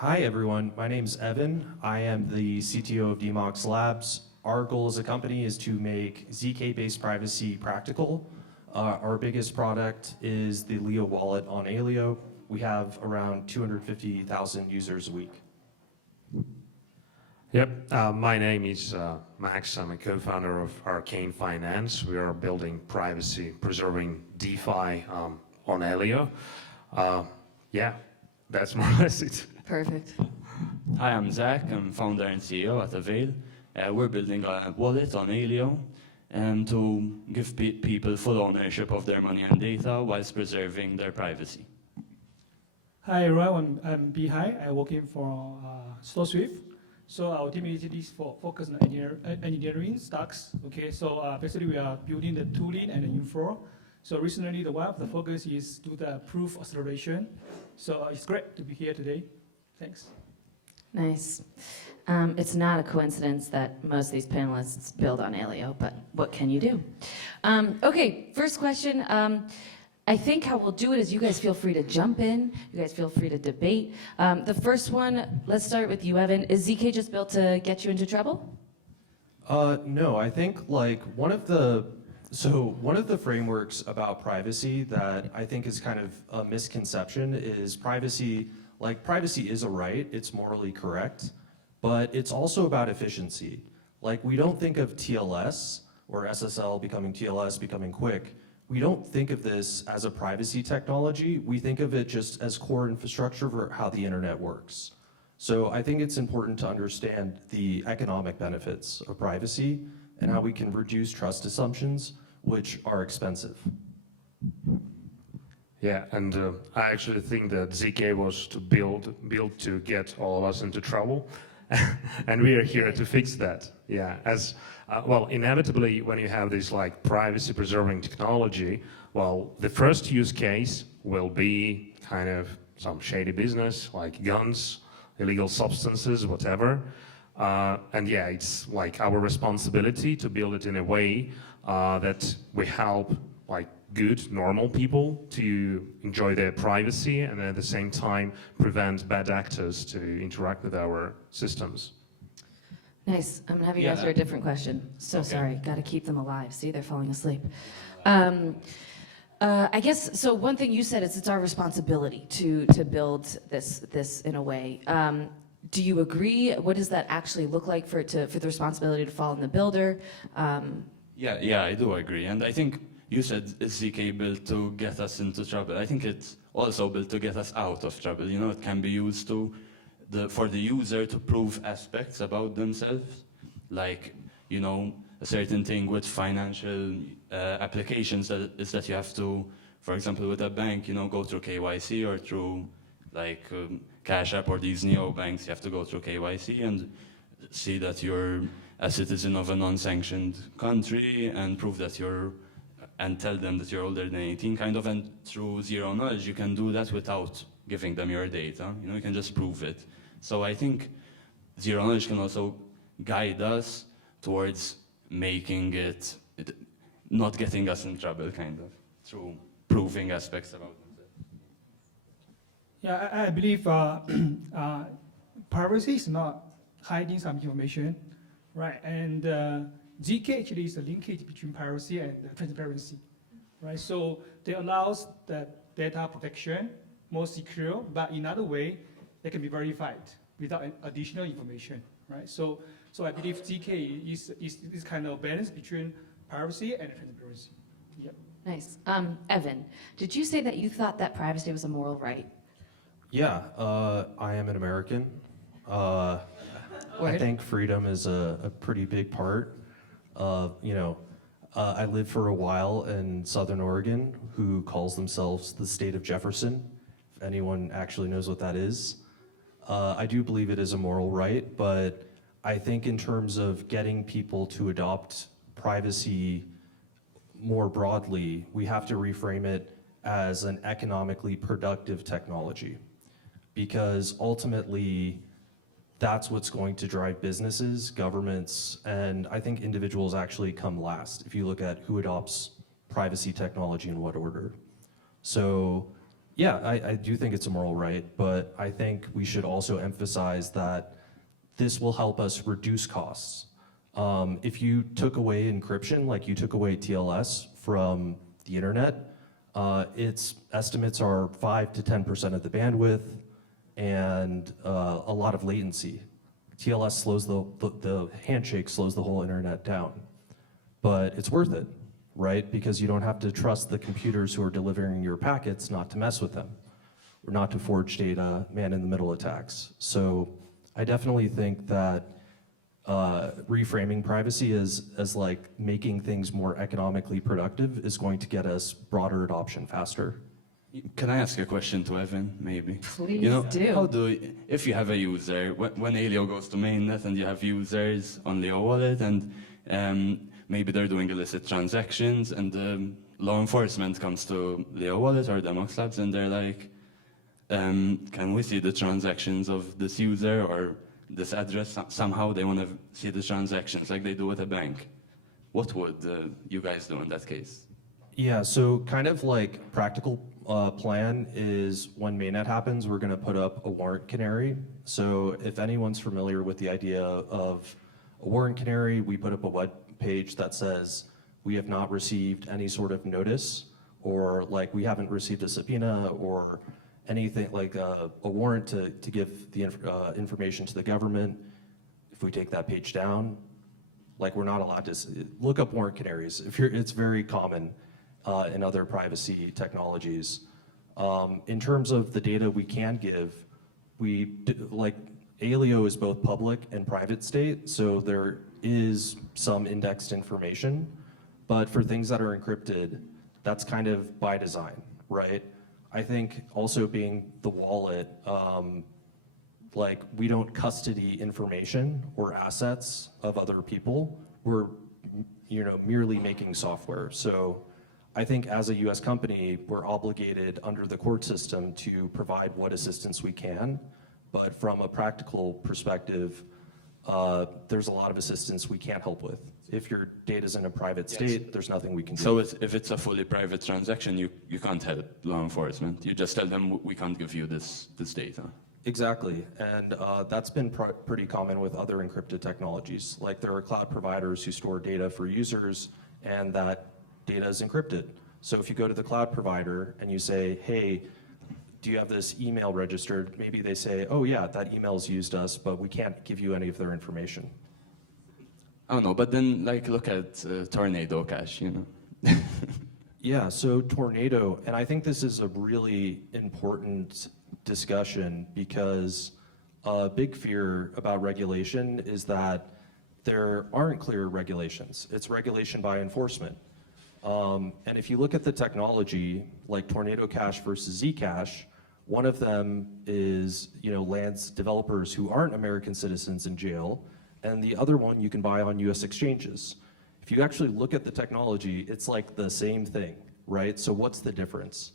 Hi, everyone. My name's Evan. I am the CTO of DMOX Labs. Our goal as a company is to make ZK-based privacy practical. Our biggest product is the Aleo wallet on Aleo. We have around 250,000 users a week. Yep, my name is Max. I'm a co-founder of Arcane Finance. We are building privacy-preserving DeFi on Aleo. Yeah, that's more or less it. Perfect. Hi, I'm Zach. I'm founder and CEO at Avail. We're building a wallet on Aleo to give people full ownership of their money and data whilst preserving their privacy. Hi everyone, I'm Bihai. I work in for SlowSwift. So our team is focused on engineering stacks. Okay, so basically we are building the tooling and the infra. So recently the focus is to the proof acceleration. So it's great to be here today. Thanks. Nice. It's not a coincidence that most of these panelists build on Aleo, but what can you do? Okay, first question. I think how we'll do it is you guys feel free to jump in. You guys feel free to debate. The first one, let's start with you, Evan. Is ZK just built to get you into trouble? No, I think like one of the frameworks about privacy that I think is kind of a misconception is privacy. Like privacy is a right, it's morally correct, but it's also about efficiency. Like we don't think of TLS or SSL becoming TLS, becoming quick. We don't think of this as a privacy technology. We think of it just as core infrastructure for how the internet works. So I think it's important to understand the economic benefits of privacy and how we can reduce trust assumptions, which are expensive. Yeah, and I actually think that ZK was to build to get all of us into trouble, and we are here to fix that. Yeah, as well, inevitably, when you have this like privacy-preserving technology, well, the first use case will be kind of some shady business like guns, illegal substances, whatever. And yeah, it's like our responsibility to build it in a way that we help like good, normal people to enjoy their privacy and at the same time prevent bad actors to interact with our systems. Nice. I'm going to have you answer a different question. So Okay. sorry. Got to keep them alive. See, they're falling asleep. I guess, so one thing you said is it's our responsibility to build this in a way. Do you agree? What does that actually look like for the responsibility to fall on the builder? Yeah, I do agree. And I think you said is ZK built to get us into trouble. I think it's also built to get us out of trouble. You know, it can be used for the user to prove aspects about themselves, like, you know, a certain thing with financial applications is that you have to, for example, with a bank, you know, go through KYC or through like Cash App or these neobanks, you have to go through KYC and see that you're a citizen of a non-sanctioned country and prove that and tell them that you're older than 18, kind of, and through zero knowledge, you can do that without giving them your data. You know, you can just prove it. So I think zero knowledge can also guide us towards making it not getting us in trouble, kind of, through proving aspects about themselves. Yeah, I believe privacy is not hiding some information, right? And ZK actually is the linkage between privacy and transparency, right? So they allows that data protection more secure, but in other way, they can be verified without additional information, right? So I believe ZK is this kind of balance between privacy and transparency. Yep. Nice. Evan, did you say that you thought that privacy was a moral right? Yeah, I am an American. I think freedom is a pretty big part. You know, I lived for a while in Southern Oregon, who calls themselves the state of Jefferson, if anyone actually knows what that is. I do believe it is a moral right, but I think in terms of getting people to adopt privacy more broadly, we have to reframe it as an economically productive technology, because ultimately, that's what's going to drive businesses, governments, and I think individuals actually come last if you look at who adopts privacy technology in what order. So Yeah, I do think it's a moral right, but I think we should also emphasize that this will help us reduce costs. If you took away encryption, like you took away TLS from the internet, its estimates are 5 to 10% of the bandwidth and a lot of latency. TLS slows the handshake slows the whole internet down, but it's worth it, right? Because you don't have to trust the computers who are delivering your packets not to mess with them or not to forge data, man-in-the-middle attacks. So I definitely think that reframing privacy as like making things more economically productive is going to get us broader adoption faster. Can I ask a question to Evan, maybe? Please you know, do. If you have a user, when Aleo goes to mainnet and you have users on Leo wallet and maybe they're doing illicit transactions and law enforcement comes to Leo wallet or Demox Labs and they're like, can we see the transactions of this user or this address? Somehow they want to see the transactions like they do with a bank. What would you guys do in that case? Yeah, so kind of like practical plan is when mainnet happens, we're going to put up a warrant canary. So if anyone's familiar with the idea of a warrant canary, we put up a web page that says we have not received any sort of notice, or like we haven't received a subpoena or anything like a warrant to give the information to the government. If we take that page down, like we're not allowed to look up warrant canaries. It's very common in other privacy technologies. In terms of the data we can give, like Aleo is both public and private state, so there is some indexed information, but for things that are encrypted, that's kind of by design, right? I think also being the wallet, like we don't custody information or assets of other people. We're merely making software. So I think as a US company, we're obligated under the court system to provide what assistance we can. But from a practical perspective, there's a lot of assistance we can't help with. If your data's in a private state, there's nothing we can do. So if it's a fully private transaction, you can't help law enforcement. You just tell them we can't give you this data. Exactly, and that's been pretty common with other encrypted technologies. Like there are cloud providers who store data for users, and that data is encrypted. So if you go to the cloud provider and you say, hey, do you have this email registered? Maybe they say, oh yeah, that email's used us, but we can't give you any of their information. I don't know, but then like look at Tornado Cash, you know. Yeah, so Tornado, and I think this is a really important discussion because a big fear about regulation is that there aren't clear regulations. It's regulation by enforcement. And if you look at the technology, like Tornado Cash versus Zcash, one of them is, lands developers who aren't American citizens in jail, and the other one you can buy on US exchanges. If you actually look at the technology, it's like the same thing, right? So what's the difference?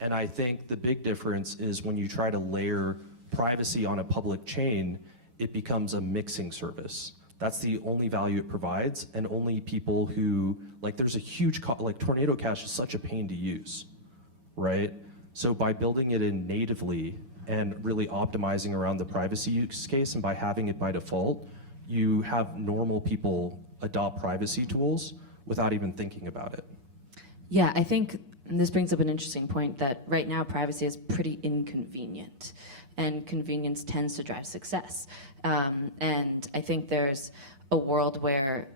And I think the big difference is when you try to layer privacy on a public chain, it becomes a mixing service. That's the only value it provides, and only people who, like there's a huge, like Tornado Cash is such a pain to use, right? So by building it in natively and really optimizing around the privacy use case, and by having it by default, you have normal people adopt privacy tools without even thinking about it. Yeah, I think this brings up an interesting point that right now privacy is pretty inconvenient, and convenience tends to drive success. And I think there's a world where,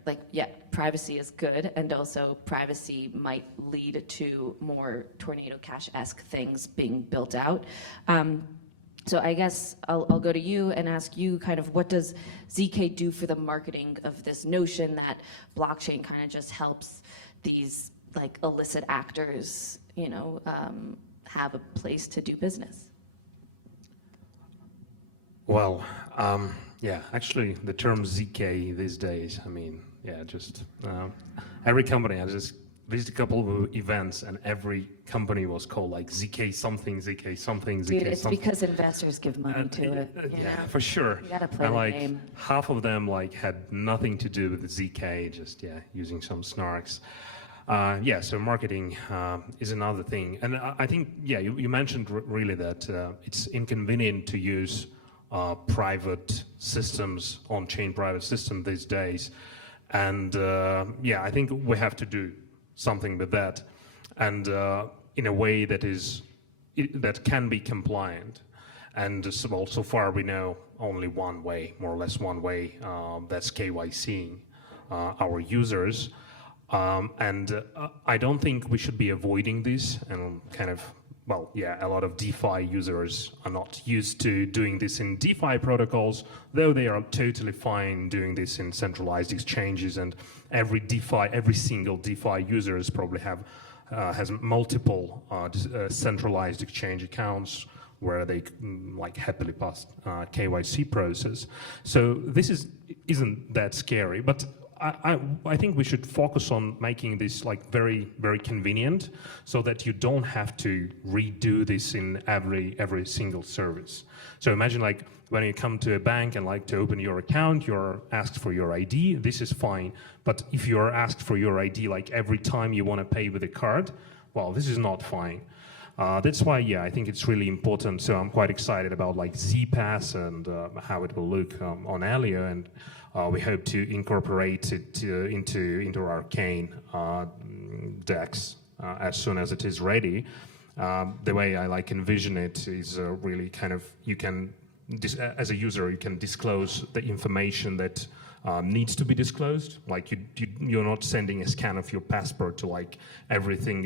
privacy is good, and also privacy might lead to more Tornado Cash-esque things being built out. So I guess I'll go to you and ask you kind of what does ZK do for the marketing of this notion that blockchain kind of just helps these like illicit actors, have a place to do business? Well, actually the term ZK these days, every company has just visited a couple of events and every company was called like ZK something, ZK something, ZK Dude, it's something. because investors give money to it. Yeah, for sure. You gotta play and the game. half of them had nothing to do with ZK, just using some snarks. Yeah, so marketing is another thing. And I think, yeah, you mentioned really that it's inconvenient to use private systems, on-chain private system these days. And yeah, I think we have to do something with that. And in a way that that can be compliant. And so far we know only one way, more or less one way, that's KYCing our users. And I don't think we should be avoiding this and kind of, well, yeah, a lot of DeFi users are not used to doing this in DeFi protocols, though they are totally fine doing this in centralized exchanges, and every single DeFi users probably has multiple centralized exchange accounts where they like happily pass KYC process. So this isn't that scary, but I think we should focus on making this like very, very convenient so that you don't have to redo this in every single service. So imagine like when you come to a bank and like to open your account, you're asked for your ID, this is fine. But if you're asked for your ID like every time you want to pay with a card, well, this is not fine. That's why, yeah, I think it's really important. So I'm quite excited about like Zpass and how it will look on Aleo, and we hope to incorporate it into our Arcane DEX as soon as it is ready. The way I like envision it is really kind of, you can, as a user, you can disclose the information that needs to be disclosed. Like you're not sending a scan of your passport to like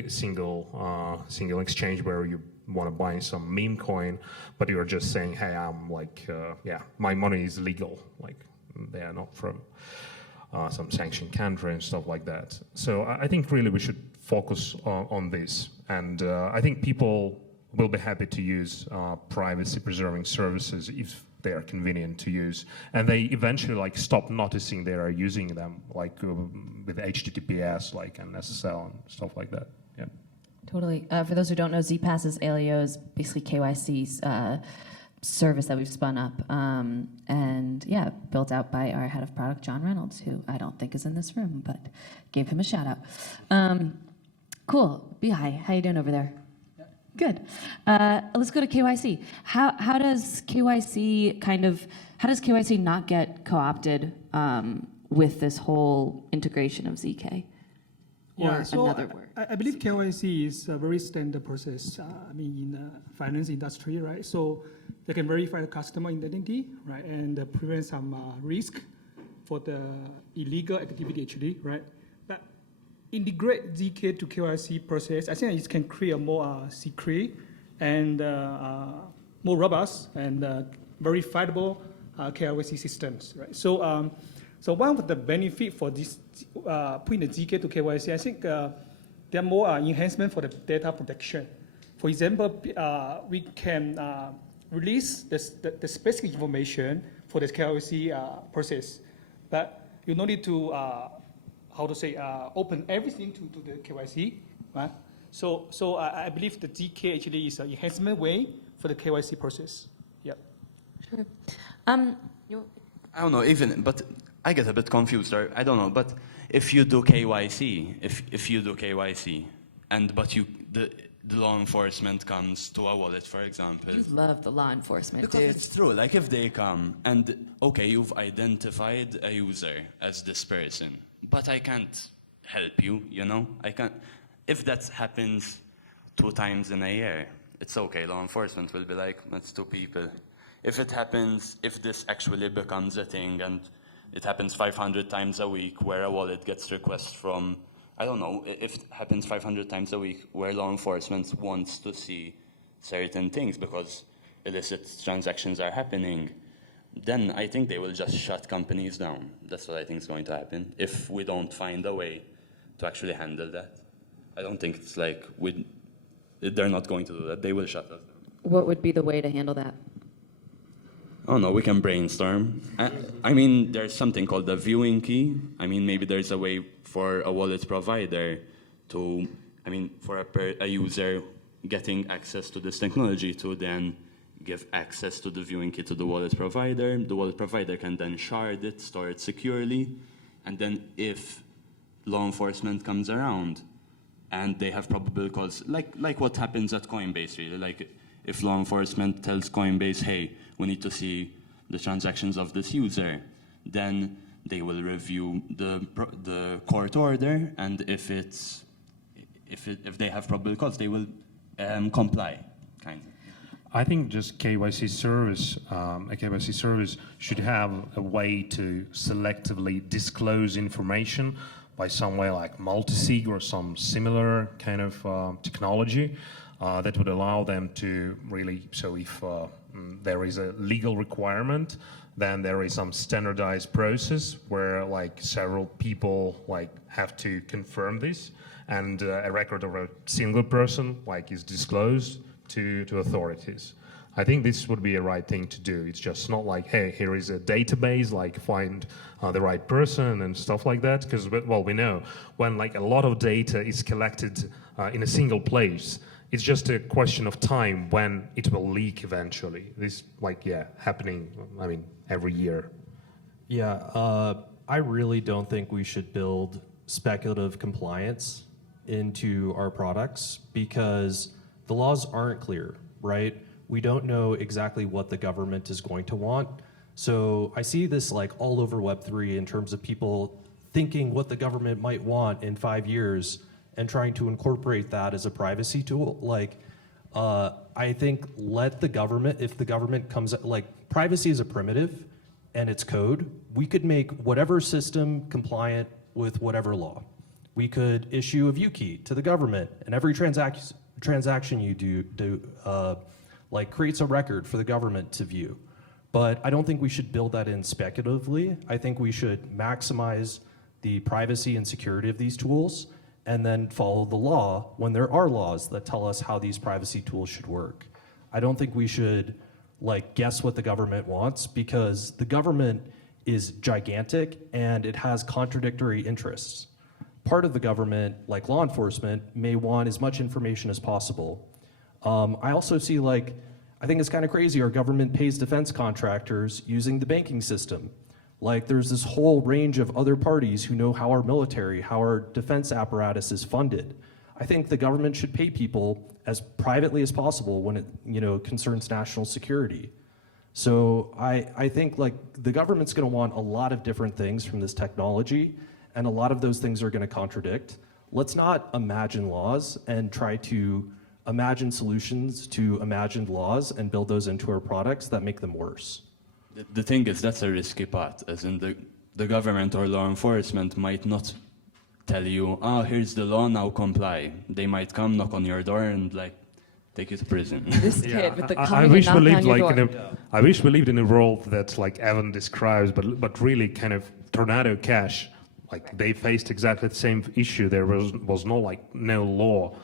single exchange where you want to buy some meme coin, but you're just saying, hey, I'm like, yeah, my money is legal. Like they are not from some sanctioned country and stuff like that. So I think really we should focus on this. And I think people will be happy to use privacy preserving services if they are convenient to use, and they eventually like stop noticing they are using them, like with HTTPS, like and SSL and stuff like that. Yeah. Totally. For those who don't know, Zpass Aleo is basically KYC's service that we've spun up, and yeah, built out by our head of product, John Reynolds, who I don't think is in this room, but gave him a shout out. Cool. Bihai, how you doing over there? Good. Let's go to KYC. How does KYC not get co-opted with this whole integration of ZK? Or so another word? I believe KYC is a very standard process. In the finance industry, right? So they can verify the customer identity, right, and prevent some risk for the illegal activity, actually, right? But integrate ZK to KYC process, I think it can create a more secure and more robust and verifiable KYC systems, right? So, so one of the benefit for this putting the ZK to KYC, I think there are more enhancement for the data protection. For example, we can release the specific information for the KYC process, but you don't need to open everything to the KYC, right? So I believe the ZK actually is an enhancement way for the KYC process. Yep. Sure. I don't know, but I get a bit confused, or I don't know, but if you do KYC, if you do KYC, but the law enforcement comes to a wallet, for example. You love the law enforcement, Because dude. it's true, like if they come and, okay, you've identified a user as this person, but I can't help you, you know? I can't, if that happens 2 times in a year, it's okay, law enforcement will be like, that's 2 people. If it happens, if this actually becomes a thing and it happens 500 times a week where a wallet gets requests from, I don't know, if it happens 500 times a week where law enforcement wants to see certain things because illicit transactions are happening, then I think they will just shut companies down. That's what I think is going to happen if we don't find a way to actually handle that. I don't think it's like they're not going to do that. They will shut us down. What would be the way to handle that? Oh no, we can brainstorm. I mean, there's something called the viewing key. I mean, maybe there's a way for a wallet provider to, for a user getting access to this technology to then give access to the viewing key to the wallet provider. The wallet provider can then shard it, store it securely, and then if law enforcement comes around, and they have probable cause, like what happens at Coinbase, really. Like if law enforcement tells Coinbase, hey, we need to see the transactions of this user, then they will review the court order, and if they have probable cause, they will comply, kind of. I think just KYC service, a KYC service should have a way to selectively disclose information by some way like multisig or some similar kind of technology that would allow them to really, so if there is a legal requirement, then there is some standardized process where like several people like have to confirm this, and a record of a single person like is disclosed to authorities. I think this would be a right thing to do. It's just not like, hey, here is a database, like find the right person and stuff like that. Because, well, we know when like a lot of data is collected in a single place, it's just a question of time when it will leak eventually. This, like, yeah, happening, I mean, every year. Yeah, I really don't think we should build speculative compliance into our products because the laws aren't clear, right? We don't know exactly what the government is going to want. So I see this like all over Web3 in terms of people thinking what the government might want in 5 years and trying to incorporate that as a privacy tool. Like, I think let the government, if the government comes, like privacy is a primitive and it's code, we could make whatever system compliant with whatever law. We could issue a view key to the government, and every transaction you do like creates a record for the government to view. But I don't think we should build that in speculatively. I think we should maximize the privacy and security of these tools and then follow the law when there are laws that tell us how these privacy tools should work. I don't think we should like guess what the government wants because the government is gigantic and it has contradictory interests. Part of the government, like law enforcement, may want as much information as possible. I also see like, I think it's kind of crazy, our government pays defense contractors using the banking system. Like there's this whole range of other parties who know how our military, how our defense apparatus is funded. I think the government should pay people as privately as possible when it concerns national security. So I think like the government's gonna want a lot of different things from this technology, and a lot of those things are gonna contradict. Let's not imagine laws and try to imagine solutions to imagined laws and build those into our products that make them worse. The thing is, that's a risky part, as in the government or law enforcement might not tell you, oh, here's the law, now comply. They might come, knock on your door, and like take you to prison. This kid with the I coming wish and we knocking lived on your like door. I wish we lived in a world that like Evan describes, but really kind of Tornado Cash. Like they faced exactly the same issue. There was no law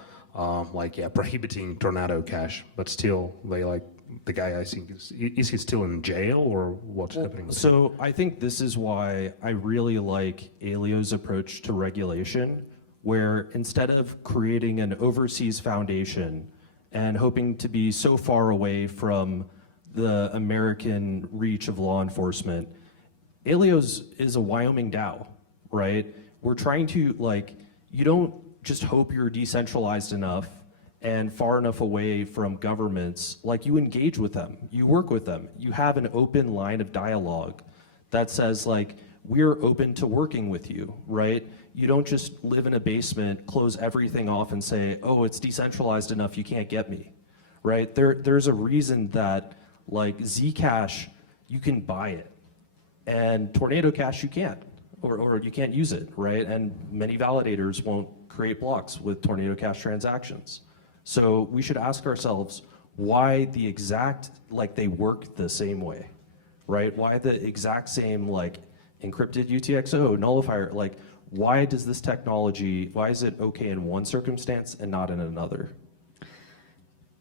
prohibiting Tornado Cash, but still they like the guy, I think, is he still in jail or what's happening with him? So I think this is why I really like Aleo's approach to regulation, where instead of creating an overseas foundation and hoping to be so far away from the American reach of law enforcement, Aleo's is a Wyoming DAO, right? We're trying to you don't just hope you're decentralized enough and far enough away from governments, you engage with them, you work with them, you have an open line of dialogue that says we're open to working with you, right? You don't just live in a basement, close everything off and say, oh, it's decentralized enough, you can't get me, right? There's a reason that Zcash, you can buy it, and Tornado Cash you can't, or you can't use it, right? And many validators won't create blocks with Tornado Cash transactions. So we should ask ourselves why the exact, they work the same way, right? Why the exact same encrypted UTXO, nullifier, why does this technology, why is it okay in one circumstance and not in another?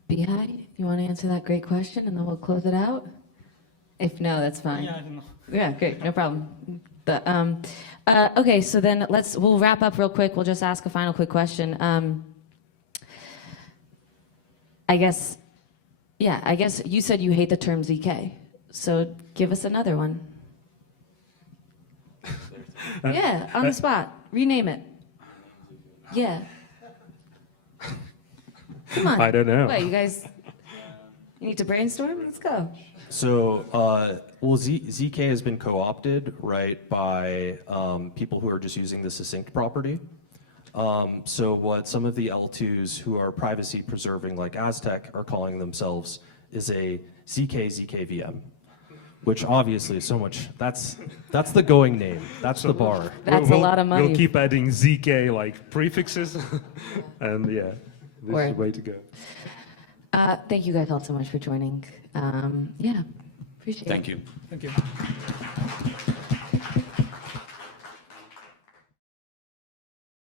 Bihai, you want to answer that great question and then we'll close it out? If no, that's fine. Yeah, I don't know. Yeah, great, no problem. Okay, so then we'll wrap up real quick. We'll just ask a final quick question. I guess you said you hate the term ZK, so give us another one. Yeah, on the spot, rename it. Yeah. Come on. I don't know. What, you guys need to brainstorm? Let's go. So, well, ZK has been co-opted, right, by people who are just using the succinct property. So what some of the L2s who are privacy preserving, like Aztec, are calling themselves is a ZK-ZK-VM, which obviously is so much, that's the going name, that's the bar. That's a lot of money. We'll keep adding ZK like prefixes, and yeah, this is the way to go. Thank you guys all so much for joining. Yeah, appreciate it. Thank you. Thank you.